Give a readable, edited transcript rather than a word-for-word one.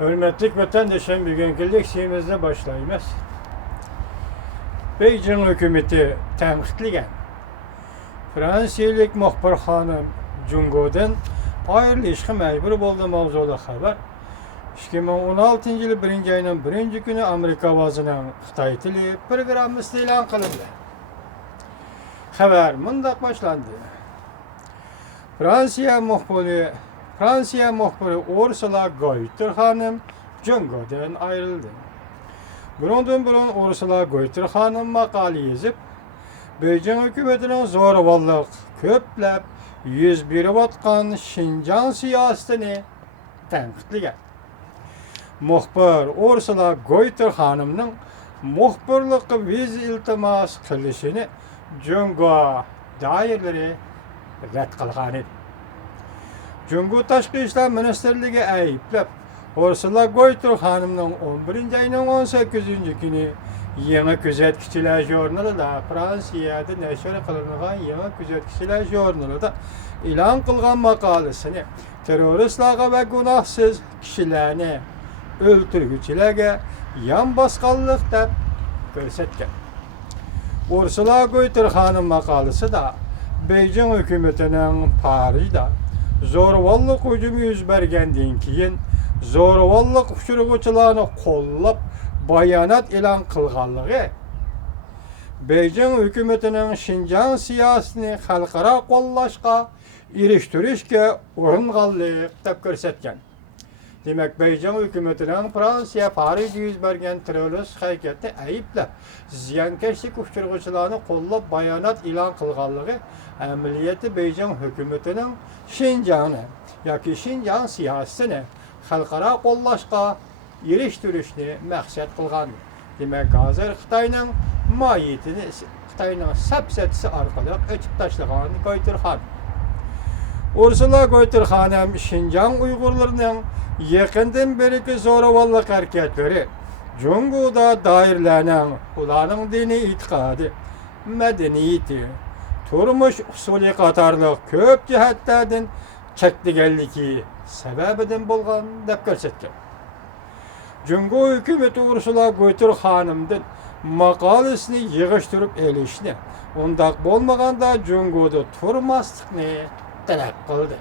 Hürmetlik vatandaşım, bugünkü leksiyamızda başlayımız. Beijing hükümeti tanqidlagan Fransiyalik muxbir xonim Jungodan ayrılışga mecbur bo'ldi mavzuli xabar. 2016-yil 1-oyning 1-kuni Amerika ovozining Xitoy tili programmasida e'lon qilindi. Xabar mundaq boshlandi. Fransiya muxbiri Ursula Goyter xonim Jungodan ayrıldı. Bundan burun Ursula Goyter xonim maqola yozib, Beijing hukumatining zo'ravonlik ko'plab yuz berayotgan Xinjiang siyosatini tanqidlagan. Muxbir Ursula Goyter xonimning muxbirlikqa viz iltimos qilishini Jungo doiralari rad qilgan edi. Jungo Tashqi ishlar ministrligi ayblab, Ursula Goyter xonimning 11-oyning 18-kuni yangi kuzatuvchilar jurnalida Fransiyada nashr qilingan yangi kuzatuvchilar jurnalida e'lon qilgan maqolasini terroristlarga va gunohsiz kishilarni o'ltiruvchilarga yon bosqanlik deb ko'rsatgan. Ursula Goyter xonim maqolasida Beijing hukumatining Parijda zo'ravonlik hujumi yuz bergandan keyin zo'ravonlik uchiruvchilarni qo'llab bayonot e'lon qilganligi, Beijing hukumatining Xinjiang siyosatini xalqaro qo'llashga erishtirishga uringanlik deb ko'rsatgan. Demak, Beijing hukumatining Fransiya Parijda yuz bergan terrorist harakatni ayblab, ziyonkashlik uchiruvchilarni qo'llab bayonot e'lon qilganligi amaliyoti Beijing hukumatining Xinjiangni yoki Xinjiang siyosatini xalqaro qo'llashga erishtirishni maqsad qilgan. Demak, hozir Xitoyning moyitini, Xitoyning sapsatisi orqali o'chib tashlagan Goyter xonim. Ursula Goyter xonim Xinjiang Uyg'urlarining yaqindan beriki zo'ravonlik harakatlari, Jungoda doirlarning ularning diniy e'tiqodi, madaniyati, turmush usuli qatorliq ko'p jihatlardan cheklanganligi sababidan bo'lgan deb ko'rsatgan. Jungo hukumati Ursula Goyter xonimdan maqolasini yig'ishtirib elishni, undaq bo'lmaganda Jungoda turmaslikni talab qildi.